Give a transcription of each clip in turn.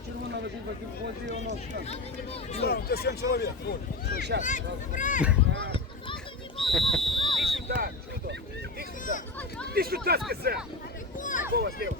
Одна червона водіба, води воно стане. У тебя 7 человек. Вот. Сейчас. Ты сюда, чудо. Ты сюда. Ты сюда, сказал. Вова, слева.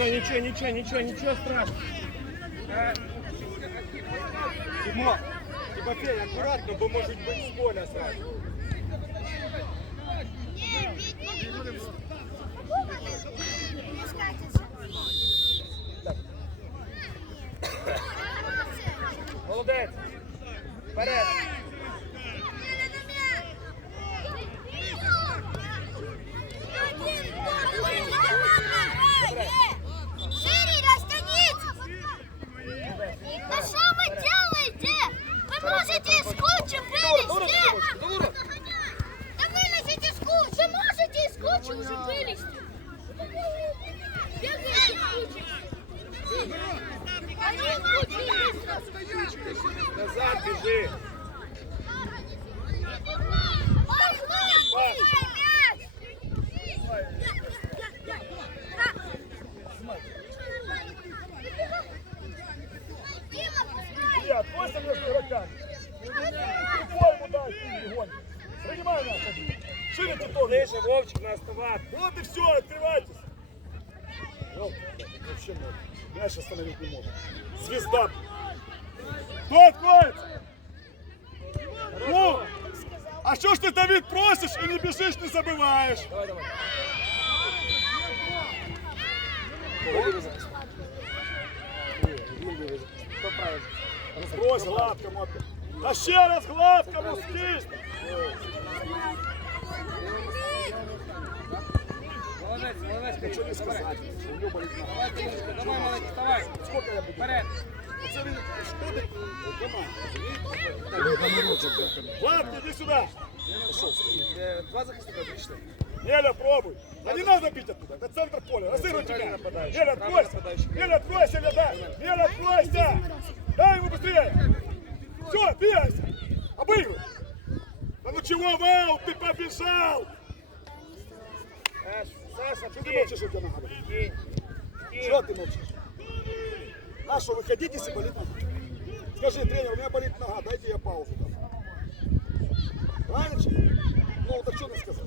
Ничего, ничего, ничего, ничего, ничего страшного. Тимофей, аккуратно, бы может быть, з сразу. Брось гладкому. А ще раз гладкому скись. Молодець, молодець, Нічого не сказати. що в нього болить нога. Давай, Тимошка, давай, молодець, давай. Сколько я буду? Вперед. Це він шкодить команді. Гладкий, иди сюда. Е, Два захисника прийшли. Неля, пробуй. Да не надо бить оттуда, это центр поля. Разыгрывай Правильно тебя. нападающий, Неля, правильно откройся. нападающий. Неля, откройся, Неля, дай. Неля, откройся. Дай ему быстрее. Все, двигайся. Обыгрывай. Да ну чего, Вау, ты побежал. Саш, Саша, Что ты молчишь, у тебя нога болит? Бей. Чего ты молчишь? А что, выходите, если болит нога? Скажи, тренер, у меня болит нога, дайте я паузу. Правильно? Ну, так что ты сказал?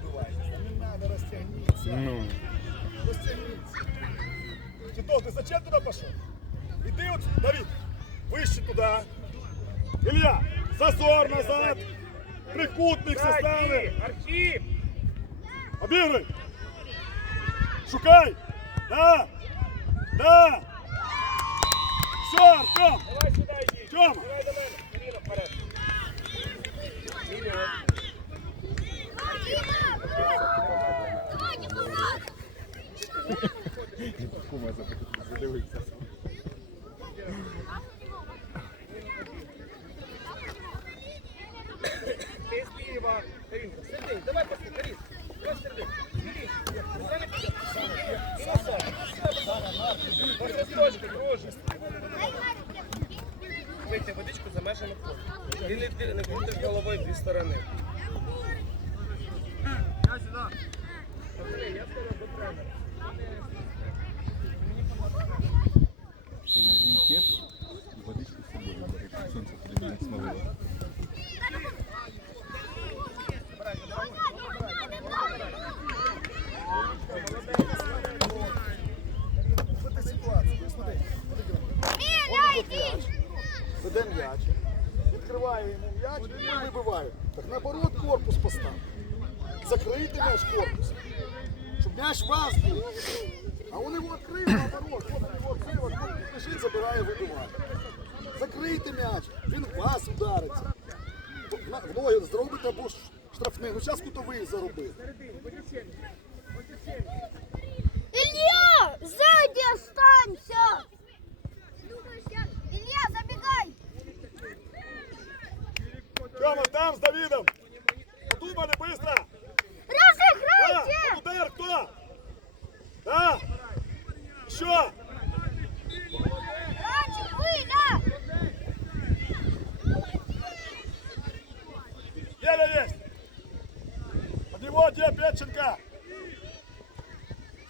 Не надо растягниться. Ну. Растягниться. Титов, ты зачем туда пошел? Иди вот, Давид, выше туда. Илья, зазор назад. Трикутник составы. Архіп, Архіп. Обігруй! Шукай! Да! Да! Все, Артем! Давай сюди йди. Тьома! Давай до мене. Міля, вперед. Міля, Кума задивився. Ти зліва. Рінка, сиди, давай посиди. Розсерди. Посадочки, друже. Вийти водичку за межами поля. Не, не головою дві сторони. Я сюди. Я скоро до тренера. Тьома, там з Давидом. Подумали быстро. Да, Разыграйте! под удар кто? Да. Еще. Раньше Виля! Еле есть. Под него где Петченко?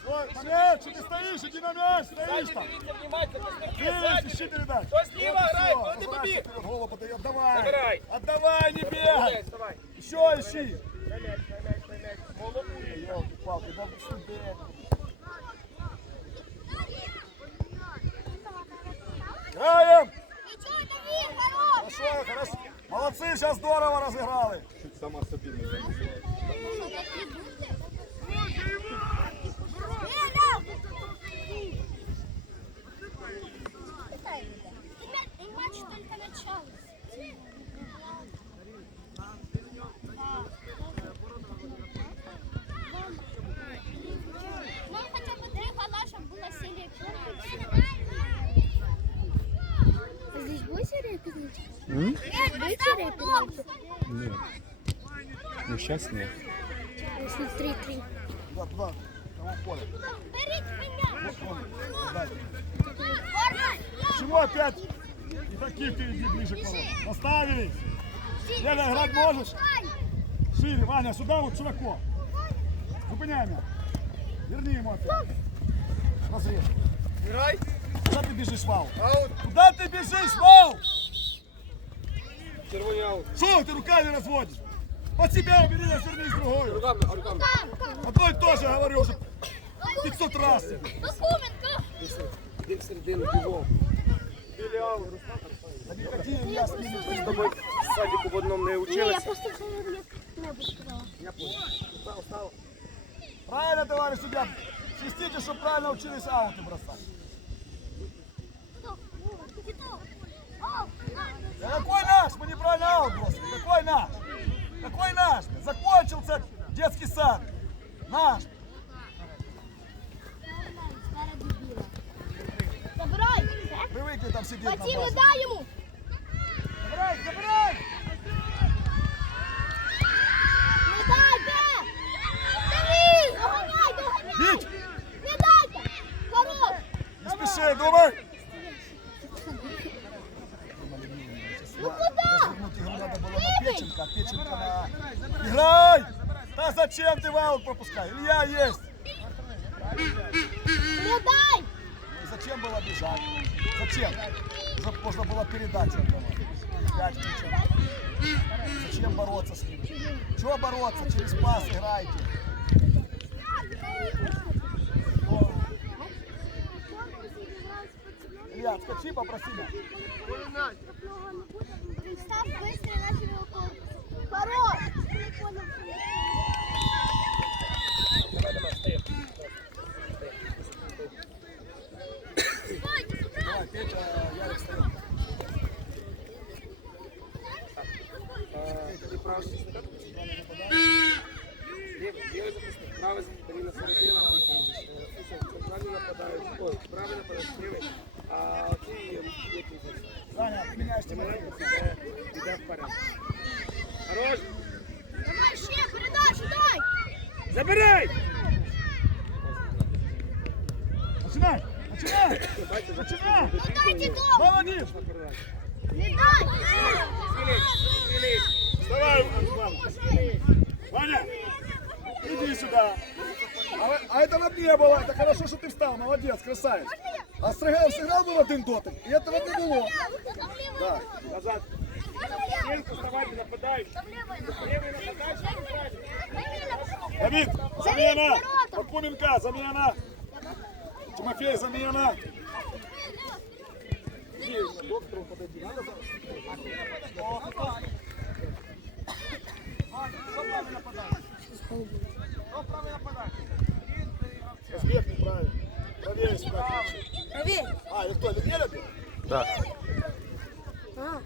Стой, момент, что ты стоишь, иди на мяч, стоишь там. Двигайся, ищи передачу. Зараз ні. Якщо 3-3. Да, туда, того поля. Беріть мене. Дай. Форма. Чего опять игроки впереди ближе к воротам? Поставились. Лена, играть можешь? Шире, Ваня, сюда вот широко. Зупиняй меня. Верни ему опять. Разрез. Грай. Куда ты бежишь, Вау? Аут. Куда ты бежишь, Вау? Червоний аут. Что ты руками разводишь? Под себя убери, развернись другую. Руками, а руками. А то и тоже говорю уже 500 раз. Докуменка. Іди в середину бігом. Білі аут. Да не ходи, я с ними Ми з тобою в садіку в одному не Ні, я училися. просто як-небудь сказала. Я понял. Став, став. Правильно, товарищ судья. Свистите, чтобы правильно учились ауты бросать. Да какой наш? Мы неправильно аут бросили. Какой наш? Какой наш? Закончился детский сад. Наш. Забирай. Привыкли там сидеть Вадим, не дай йому. Забирай, забирай! Не дайте. Давид, доганяй, доганяй. Вить, Не дайте. Хорош. не спеши, думай. Ну куда? Развернуть игру надо было на Печенко, а Печенко на... Играй! Да зачем ты в аут пропускай? Илья есть. Дай. Ну и зачем было бежать? Зачем? Уже можно было передачу отдавать. Пять. Зачем бороться с ним? Чего бороться? Через пас играйте. Илья, отскочи, попроси меня. Став быстро нашего корпуса. Хорош. Давай, Петя, Ярик встает. Ти правий захисник. Лівий лівий захисник. Правий Даріна середина. Центральний нападають. Ой, правий нападають, лівий. А цей який тут? Саня, ты меняешь Тимиренко тематику. іде, іде вперед. Хорош. Давай ще передачу дай. Забирай! Начинай! Начинай! Бачите, Начинай! Ну дайте дом. Молодец! Не дай. Філіп, Філіп. Вставай, Антон. Ваня, иди сюда. А, вы- а этого не было. Это хорошо, что ты встал. Молодец, красавец. А сыграл, сыграл был один дотик. И этого не было. Да. Назад. Стінку вставайте, нападають. Лівий нападають, правий. Давид, замена. Паркуменко, замена. Тимофей, замена. Доктору подойди. Надо кто правый нападающий? Нападающий? Разбег неправильно. Правее сюда. Проверь. А, это кто, Легеля бил?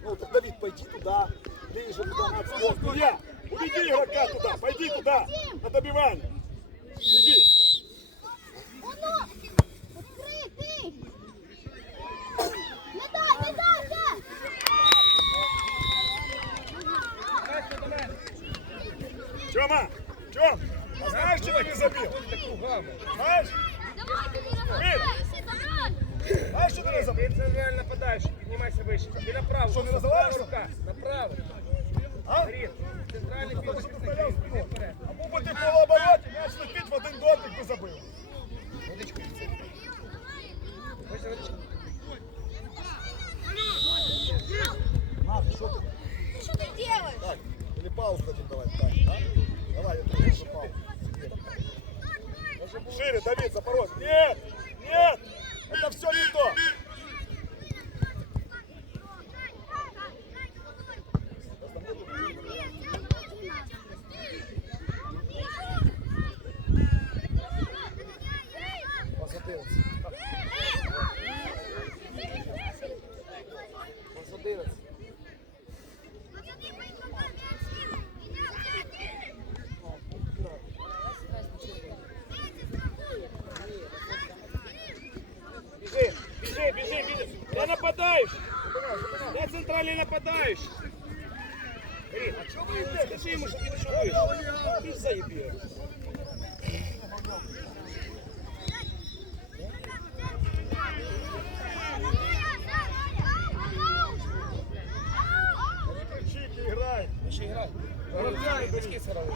Ну, так Давид, пойди туда. Ближе туда, на отскок. Илья, уведи игрока туда, пойди туда, на добивание. Иди. Тёма, Тём, знаешь, ты не забил? Знаешь? Давайте, Ліра, Знаешь, что ты не забил? Ти центральний нападаючий, піднімайся вище. Ти направо. Що, не Права розвалишся? рука, направо. А? Горіт. Центральний Что центральний нападаючий. Карін, а чого ви йдете? Скажи йому, що ти що вийшов. Ти ж заєбіє. Кричіть і грай. Ще грай. Гравця, близькі сирали.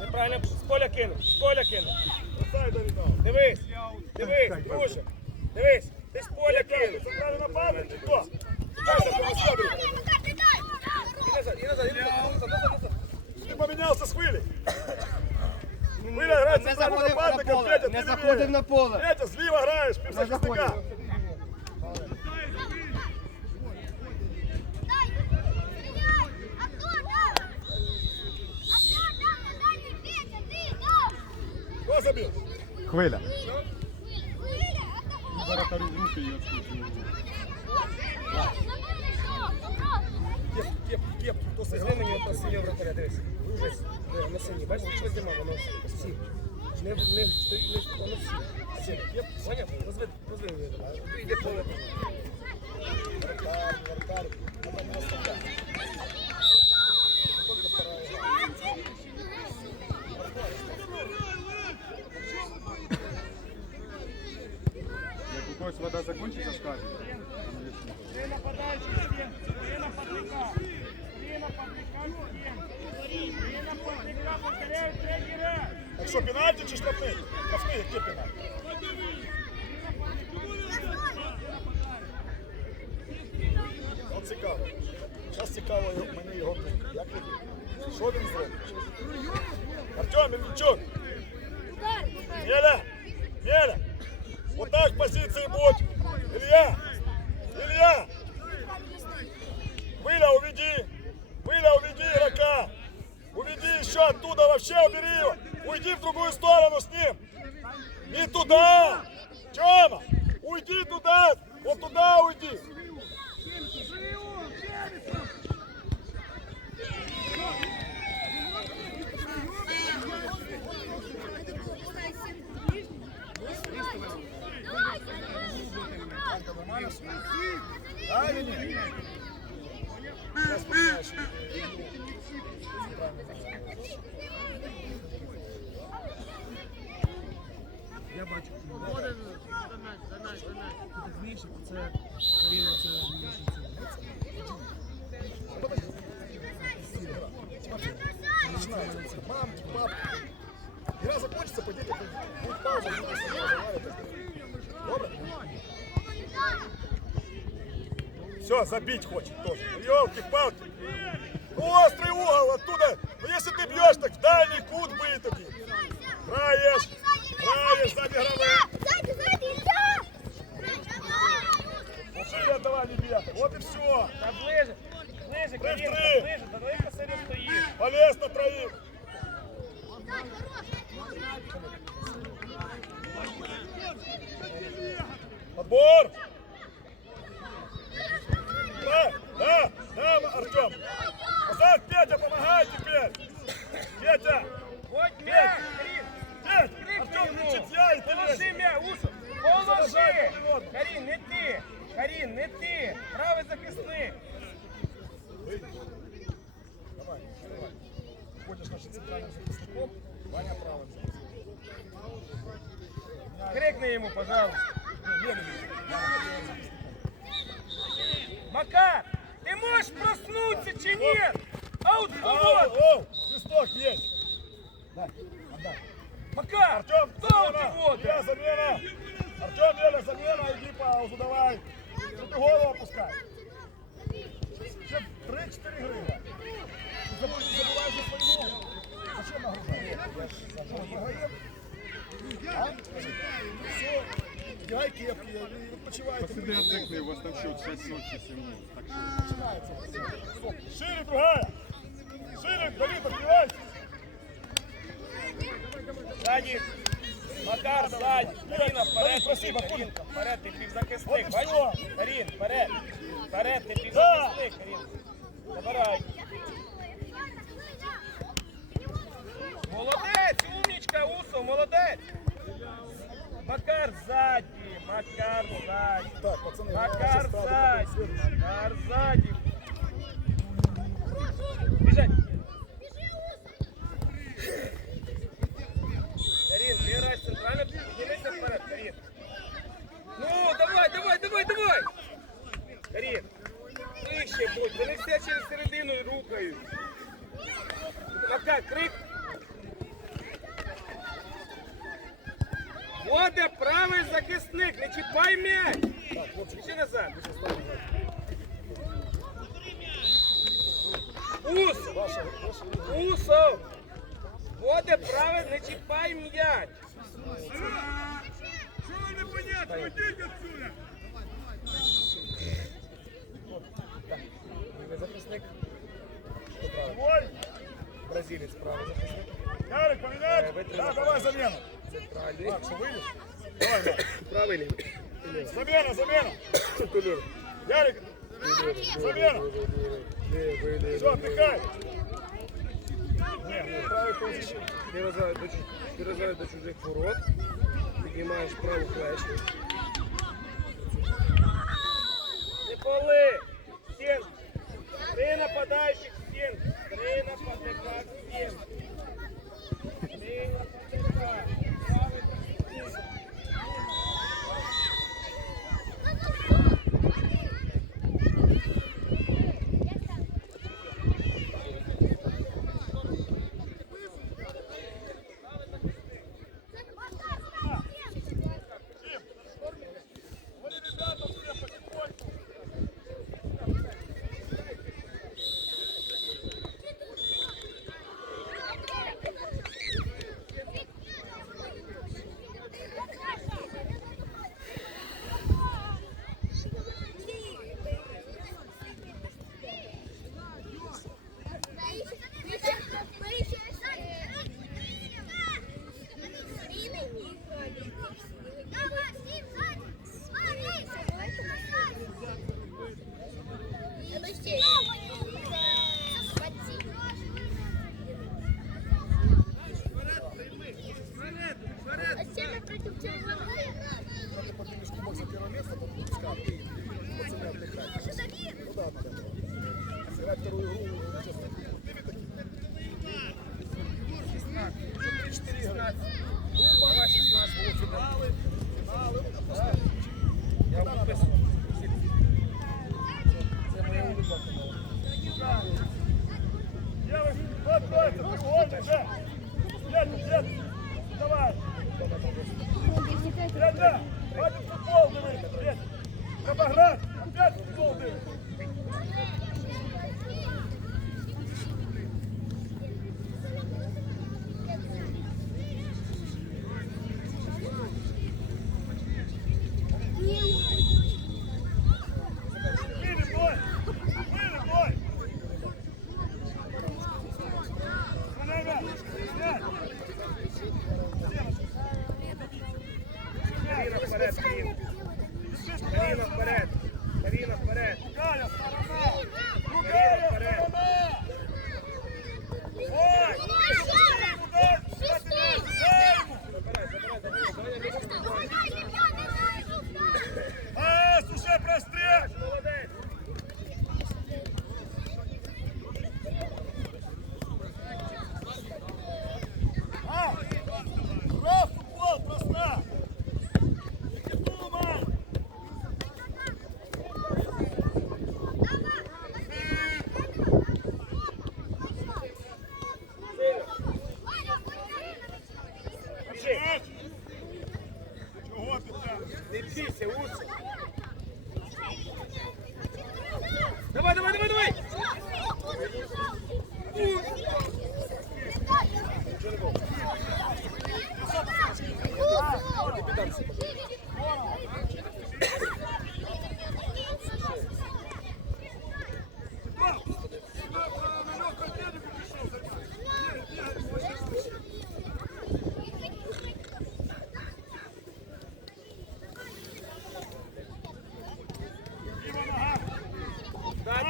Неправильно, з поля кинув, з поля кинув. Оцай Давідов. Дивись, дивись, друже. Дивись, ти з поля кинув. Центральний нападник чи хто? Дайте по Москві. І назад, і назад, і назад, назад, назад, назад. Ти помінявся з хвилі. Хвиля грає Не центральним заходив на нападником, поле, Петя, не ти заходив лівіє. на поле. Петя, зліва граєш, півзахисника. воротарю в руки и отскочил. Кеп, кеп, кеп, то сигни мені, то синє вратаря, дивись. Дуже на сині. Бачиш, що зима, воно всі. Не, не стоїть, не воно всі. Сі, кеп, поняв? Розвид, розвид, розвид. Іде поле. Вратар, вратар, а там наступає. когось вода закінчиться, скажете. Три нападаючі стінки, три нападника. Три нападника стінки. Три нападника повторяють третій раз. Так що, пенальті чи штрафний? Штрафний, які пенальті? От цікаво. Зараз цікаво мені його думка. Як він? Що він зробить? Артем Ільчук, Меля, Меля, Вот так позиции будь. Илья, Илья, Выля, уведи, Выля, уведи игрока. Уведи еще оттуда, вообще убери его. Уйди в другую сторону с ним. Не туда. Тёма, уйди туда. Вот туда уйди. Да или нет? Сейчас понимаешь. Я бачу. Ти вмієш, це Каріна, це Начинается. Мамки, папки. Игра закончится, пойдите, Все, забить хочет тоже. Елки-палки. Ну, острый угол оттуда. Ну, если ты бьешь, так в дальний кут будет тобі. Граєш. Граєш, сзади гравець. Сзади, сзади, Илья! Шире давай, ребята. Вот и все. Та ближе, ближе, Каріна, три. ближе, та давай посеред стоїш. Полез на троих. Подбор. Артем. Назад, Петя, помогай теперь. Петя, Ходь м'яч, Карін. Петя, Крикни Артем йому. кричит, я и ты Положи лезешь. м'яч, Усо. Положи. Заважай один одному. Карін, не ти. Карін, не ти. Правий захисник. Давай, давай. Ходишь нашим центральным захисником, Ваня правым захисником. Крикни йому, пожалуйста. Проснутися чи ні? Аут свобод! оу, свисток есть. Дай, отдай. Макар, Артем, аут замена. свобода! Я замена. Артем, Веля, замена. Иди паузу давай. Что ты голову опускай? Еще 3-4 игры. Ты забыл- не забывай за своего. Зачем нагружаешь? Что, Играй кепки, відпочивайте. Посиди отдихни, у вас там счет 600 чи 7 Так що. Стоп. Шире другая. Шире, Давид, открывайся. Ззаді. Макар, ззаді. Каріна, вперед. Спасибо, Карінка, вперед, ти півзахисник. Бачиш? Карін, вперед. Вперед, ти півзахисник, Карін. Забирай. Молодець, умнічка, Усо, молодець. Макар ззаді, Макар сзади. Так, пацаны, Макар сзади. Макар сзади. Бежать. Карин, первая центральная, двигайся вперед, Карин. Ну, давай, давай, давай, давай. Карин, нижче будь, вони все через середину рухають. Макар, крик. Воде правий захисник, не чіпай м'яч. Ще назад. Усов. Усов. Воде правий, не чіпай м'яч. Лівий захисник. Хто правий? Бразилець правий захисник. Ярик, Е, поменять? Да, давай замену. Центральний. Так, що вийдеш? Давай, да. Правий лівий. Замена, замена. Кольор. Ярик, замена. Лівий, лівий. Все, отдыхай. Нет, правый позицию. Ти розвиваєш до, чу- ти розвиваєш до чужих ворот, піднімаєш праву клешню. Не поли! Стін! Три нападаючих стін! Три нападника стін!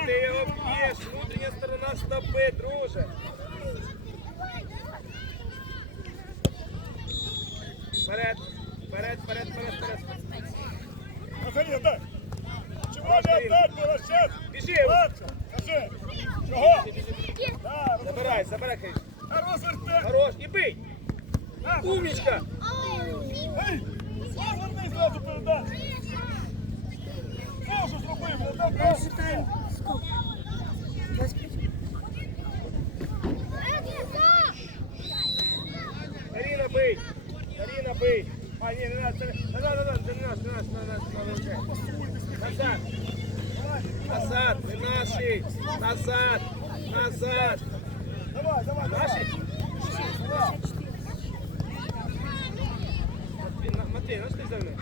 ти його б'єш. Внутрішня сторона стопи, друже. Вперед, вперед, вперед, вперед, вперед. Назарі, дай! Чого не отдать было сейчас? Біжи. Ладно, скажи! Чого? Да, Забирай, забирай, Криш. Хорош вертеп! Хорош, і бий. На, Умничка. Ей! Поверни зразу передачу! Що ж зробив? Я так просто! Назад! Назад! Давай, давай, давай! Наши! Матвей, знаешь, ты за мной?